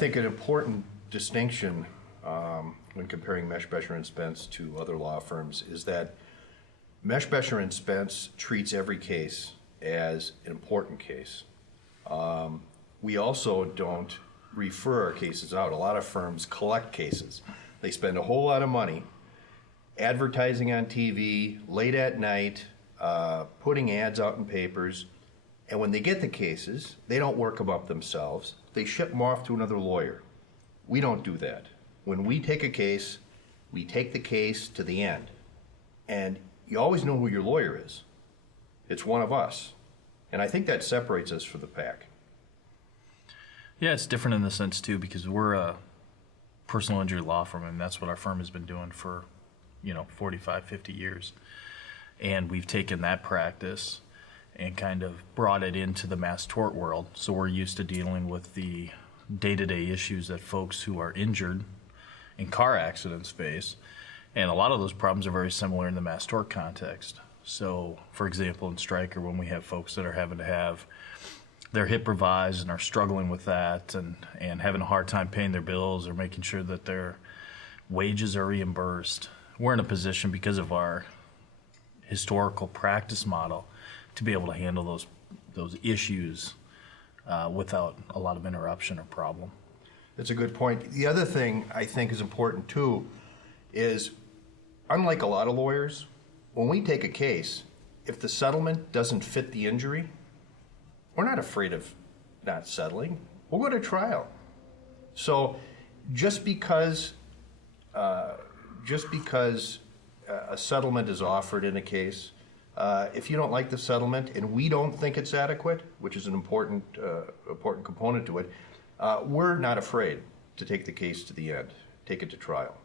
think an important distinction when comparing Meshbesher Spence to other law firms is that Meshbesher Spence treats every case as an important case. We also don't refer our cases out. A lot of firms collect cases. They spend a whole lot of money advertising on TV, late at night, putting ads out in papers, and when they get the cases, they don't work them up themselves. They ship them off to another lawyer. We don't do that. When we take a case, we take the case to the end. And you always know who your lawyer is. It's one of us. And I think that separates us from the pack. Yeah, it's different in the sense, too, because we're a personal injury law firm, and that's what our firm has been doing for, 45, 50 years. And we've taken that practice and kind of brought it into the mass tort world. So we're used to dealing with the day-to-day issues that folks who are injured in car accidents face. And a lot of those problems are very similar in the mass tort context. So, for example, in Stryker, when we have folks that are having to have their hip revised and are struggling with that and having a hard time paying their bills or making sure that their wages are reimbursed, we're in a position because of our historical practice model to be able to handle those issues without a lot of interruption or problem. That's a good point. The other thing I think is important too is, unlike a lot of lawyers, when we take a case, if the settlement doesn't fit the injury, we're not afraid of not settling. We'll go to trial. So just because a settlement is offered in a case, if you don't like the settlement and we don't think it's adequate, which is an important component to it, we're not afraid to take the case to the end, take it to trial.